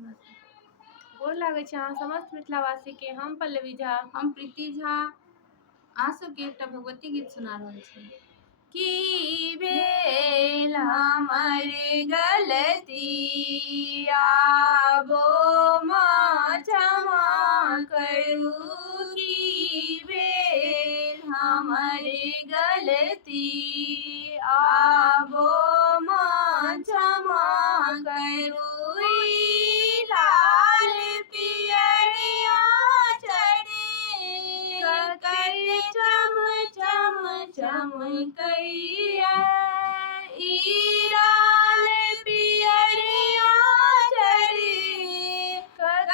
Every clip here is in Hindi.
गोर लागै छी अहाँ समस्त मिथिलावासी के। हम पल्लवी झा। हम प्रीति झा अहाँ सबके एकटा भगवती गीत सुना रहल छी। की भेल हमर गलती आबो माँ क्षमा करू। की भेल हमर गलती आबो माँ क्षमा करू। ई लाल पियरिया चढ़े कर चम चम चमकैया। ई लाल पियरिया चढ़े कर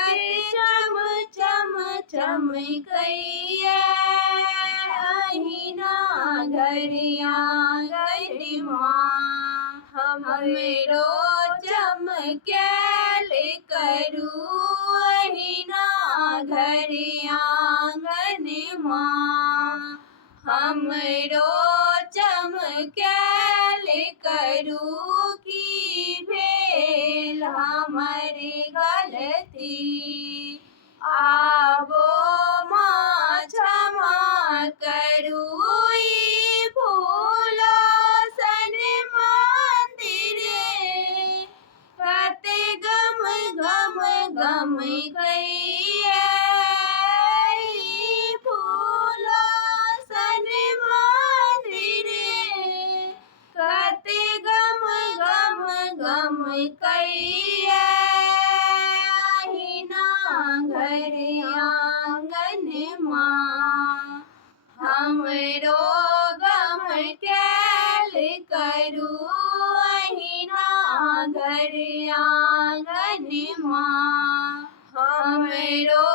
चम चम चमकैया। अहिना घरिया गरिमा हमरो चमकैल करू। अहिना घरिया गरिमा हमरो चमकैल करू। की भेल हमर गलती आबो माँ क्षमा करू। ई फूलो सन मंदिरे कते गम गम गम कैया। ई फूलो सन मंदिरे कते गम गम गम कैया। अहिना घर आंगन माँ हमरो गम कैल करू। अहिना घर आंगन माँ हमरो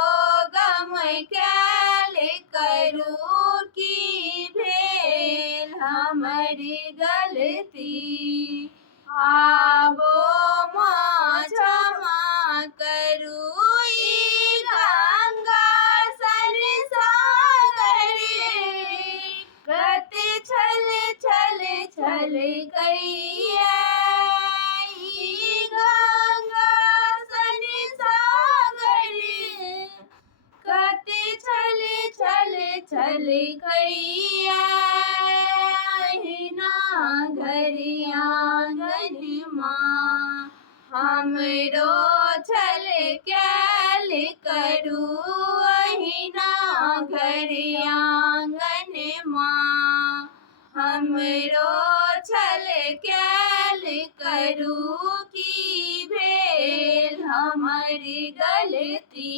गम कैल करू। की भेल हमर गलती आबो माँ क्षमा करू। ई गंगा सन सागरे कते छल छल छल कैया। ई गंगा सन सागरे कते छल छल छल कैया। अहिना घर आंगन माँ हमरो छल कैल करू। अहिना घर आंगन माँ हमरो छल कैल करू। की भेल हमर गलती